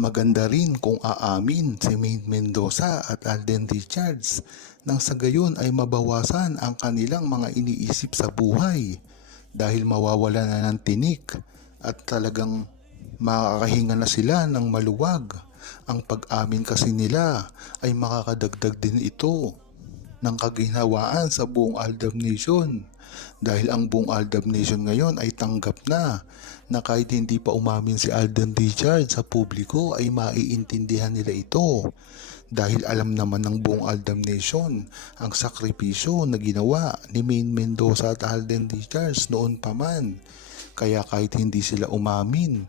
Maganda rin kung aamin si Maine Mendoza at Alden Richards nang sa gayon ay mabawasan ang kanilang mga iniisip sa buhay dahil mawawala na ng tinik at talagang makakahinga na sila ng maluwag. Ang pag-amin kasi nila ay makakadagdag din ito ng kaginhawaan sa buong Aldab Nation dahil ang buong Aldab Nation ngayon ay tanggap na kahit hindi pa umamin si Alden Richards sa publiko ay maiintindihan nila ito dahil alam naman ng buong Aldab Nation ang sakripisyo na ginawa ni Maine Mendoza at Alden Richards noon pa man. Kaya kahit hindi sila umamin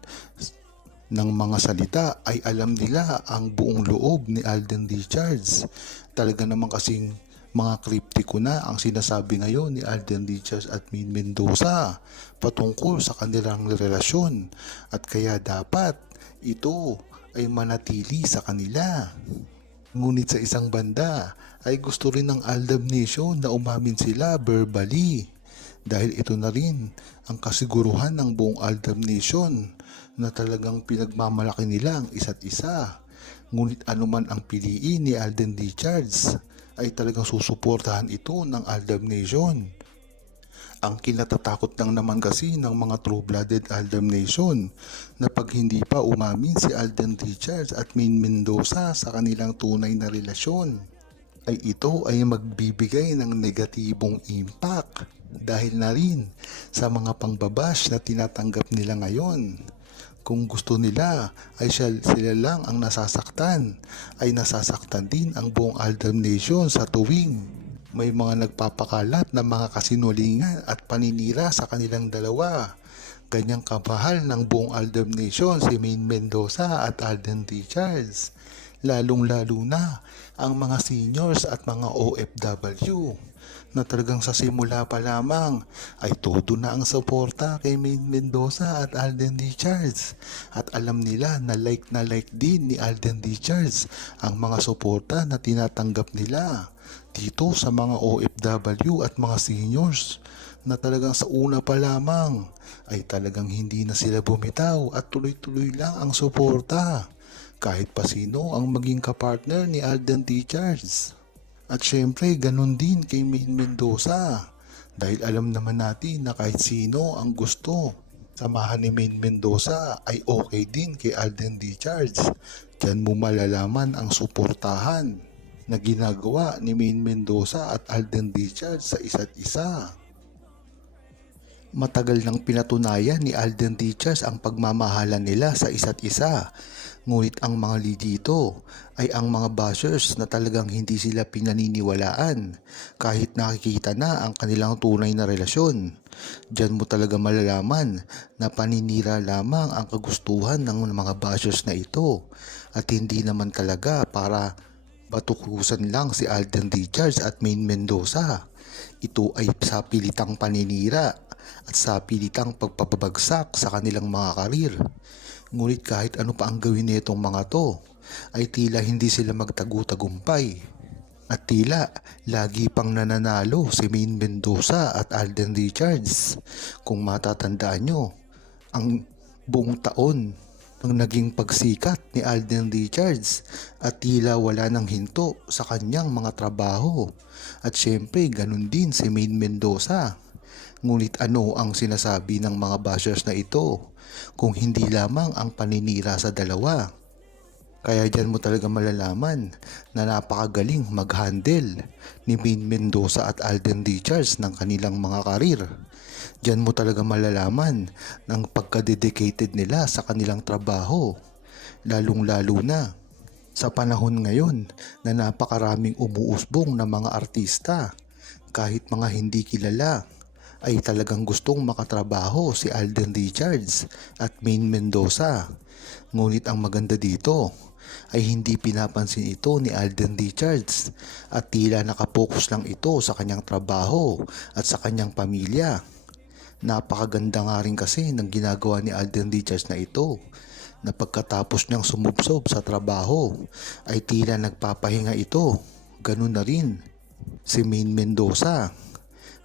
ng mga salita ay alam nila ang buong loob ni Alden Richards. Talaga naman kasing mga kriptiko na ang sinasabi ngayon ni Alden Richards at Maine Mendoza patungkol sa kanilang relasyon at kaya dapat ito ay manatili sa kanila. Ngunit sa isang banda ay gusto rin ng Aldab Nation na umamin sila verbally dahil ito na rin ang kasiguruhan ng buong Aldab Nation na talagang pinagmamalaki nila ang isa't isa. Ngunit anuman ang piliin ni Alden Richards ay talagang susuportahan ito ng Aldab Nation. Ang kinatatakot lang naman kasi ng mga true-blooded Aldab Nation na pag hindi pa umamin si Alden Richards at Maine Mendoza sa kanilang tunay na relasyon ay ito ay magbibigay ng negatibong impact dahil na rin sa mga pangbabash na tinatanggap nila ngayon. Kung gusto nila ay sila lang ang nasasaktan, ay nasasaktan din ang buong Aldab Nation sa tuwing may mga nagpapakalat na mga kasinungalingan at paninira sa kanilang dalawa. Ganyang kamahal ng buong Aldab Nation si Maine Mendoza at Alden Richards. Lalong-lalo na ang mga seniors at mga OFW na talagang sa simula pa lamang ay todo na ang suporta kay Maine Mendoza at Alden Richards at alam nila na like din ni Alden Richards ang mga suporta na tinatanggap nila dito sa mga OFW at mga seniors na talagang sa una pa lamang ay talagang hindi na sila bumitaw at tuloy-tuloy lang ang suporta kahit pa sino ang maging kapartner ni Alden Richards. At syempre, ganun din kay Maine Mendoza dahil alam naman natin na kahit sino ang gusto samahan ni Maine Mendoza ay okay din kay Alden Richards. Diyan mo malalaman ang suportahan na ginagawa ni Maine Mendoza at Alden Richards sa isa't isa. Matagal nang pinatunayan ni Alden Richards ang pagmamahalan nila sa isa't isa. Ngunit ang mga lead dito ay ang mga bashers na talagang hindi sila pinaniniwalaan kahit nakikita na ang kanilang tunay na relasyon. Diyan mo talaga malalaman na paninira lamang ang kagustuhan ng mga bashers na ito at hindi naman talaga para batukusan lang si Alden Richards at Maine Mendoza. Ito ay sa pilitang paninira at sa pilitang pagpapabagsak sa kanilang mga karir. Ngunit kahit ano pa ang gawin nitong mga to, ay tila hindi sila magtagu-tagumpay. At tila lagi pang nananalo si Maine Mendoza at Alden Richards. Kung matatandaan nyo, ang buong taon ang naging pagsikat ni Alden Richards at tila wala nang hinto sa kanyang mga trabaho. At syempre ganun din si Maine Mendoza. Ngunit ano ang sinasabi ng mga bashers na ito kung hindi lamang ang paninira sa dalawa? Kaya dyan mo talaga malalaman na napakagaling mag-handle ni Maine Mendoza at Alden Richards ng kanilang mga karir. Dyan mo talaga malalaman ng pagka-dedicated nila sa kanilang trabaho. Lalong-lalo na sa panahon ngayon na napakaraming umuusbong na mga artista kahit mga hindi kilala ay talagang gustong makatrabaho si Alden Richards at Maine Mendoza. Ngunit ang maganda dito ay hindi pinapansin ito ni Alden Richards at tila nakapokus lang ito sa kanyang trabaho at sa kanyang pamilya. Napakaganda nga rin kasi ng ginagawa ni Alden Richards na ito na pagkatapos niyang sumubsob sa trabaho ay tila nagpapahinga ito. Ganun na rin si Maine Mendoza.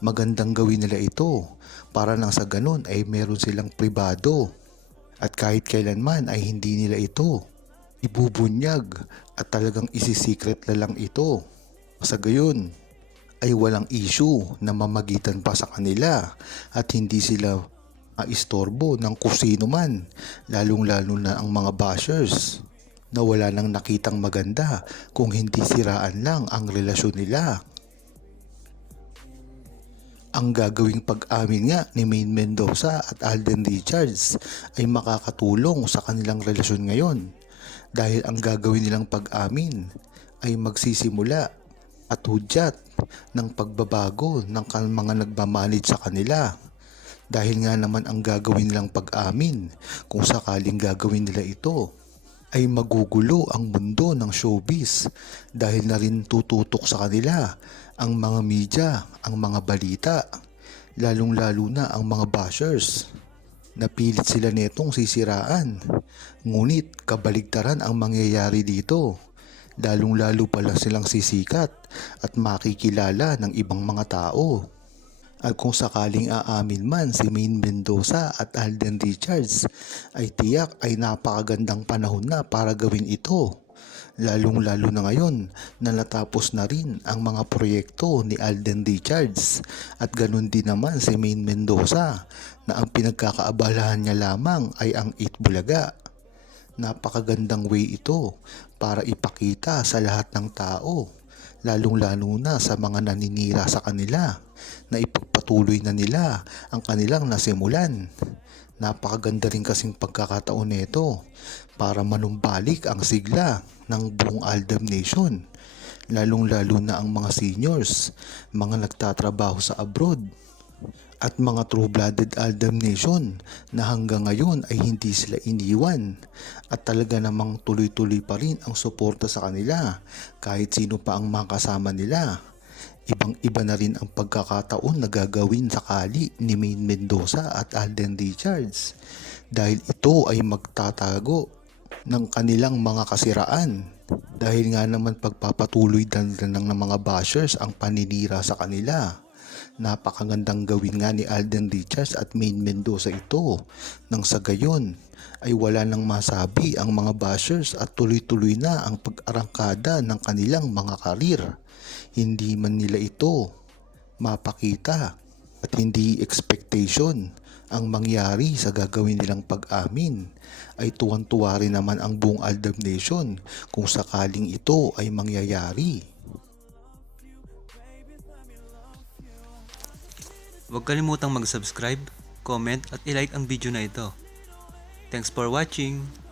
Magandang gawin nila ito para nang sa ganun ay meron silang pribado at kahit kailanman ay hindi nila ito ibubunyag at talagang isisikret na lang ito. Sa gayon ay walang issue na mamagitan pa sa kanila at hindi sila maistorbo ng kusino man, lalong-lalo na ang mga bashers na wala nang nakitang maganda kung hindi siraan lang ang relasyon nila. Ang gagawing pag-amin nga ni Maine Mendoza at Alden Richards ay makakatulong sa kanilang relasyon ngayon dahil ang gagawin nilang pag-amin ay magsisimula at hudyat ng pagbabago ng mga nagmamanage sa kanila. Dahil nga naman ang gagawin nilang pag-amin, kung sakaling gagawin nila ito, ay magugulo ang mundo ng showbiz dahil na rin tututok sa kanila ang mga media, ang mga balita, lalong-lalo na ang mga bashers. Napilit sila netong sisiraan, ngunit kabaligtaran ang mangyayari dito. Lalong-lalo pala silang sisikat at makikilala ng ibang mga tao. At kung sakaling aamin man si Maine Mendoza at Alden Richards ay tiyak ay napakagandang panahon na para gawin ito. Lalong-lalo na ngayon na natapos na rin ang mga proyekto ni Alden Richards at ganun din naman si Maine Mendoza na ang pinagkakaabalahan niya lamang ay ang Eat Bulaga. Napakagandang way ito para ipakita sa lahat ng tao, lalong-lalo na sa mga naninira sa kanila, na ipagpatuloy na nila ang kanilang nasimulan. Napakaganda rin kasing pagkakataon nito para manumbalik ang sigla ng buong Aldab Nation, lalong-lalo na ang mga seniors, mga nagtatrabaho sa abroad, at mga true-blooded Aldam Nation na hanggang ngayon ay hindi sila iniwan at talaga namang tuloy-tuloy pa rin ang suporta sa kanila kahit sino pa ang mga kasama nila. Ibang-iba na rin ang pagkakataon na gagawin sakali ni Maine Mendoza at Alden Richards dahil ito ay magtatago ng kanilang mga kasiraan. Dahil nga naman pagpapatuloy ng mga bashers ang paninira sa kanila. Napakagandang gawin nga ni Alden Richards at Maine Mendoza ito nang sa gayon ay wala nang masabi ang mga bashers at tuloy-tuloy na ang pag-arangkada ng kanilang mga karir. Hindi man nila ito mapakita at hindi expectation ang mangyari sa gagawin nilang pag-amin ay tuwan-tuwa rin naman ang buong Aldab Nation kung sakaling ito ay mangyayari. Huwag kalimutang mag-subscribe, comment at ilike ang video na ito. Thanks for watching!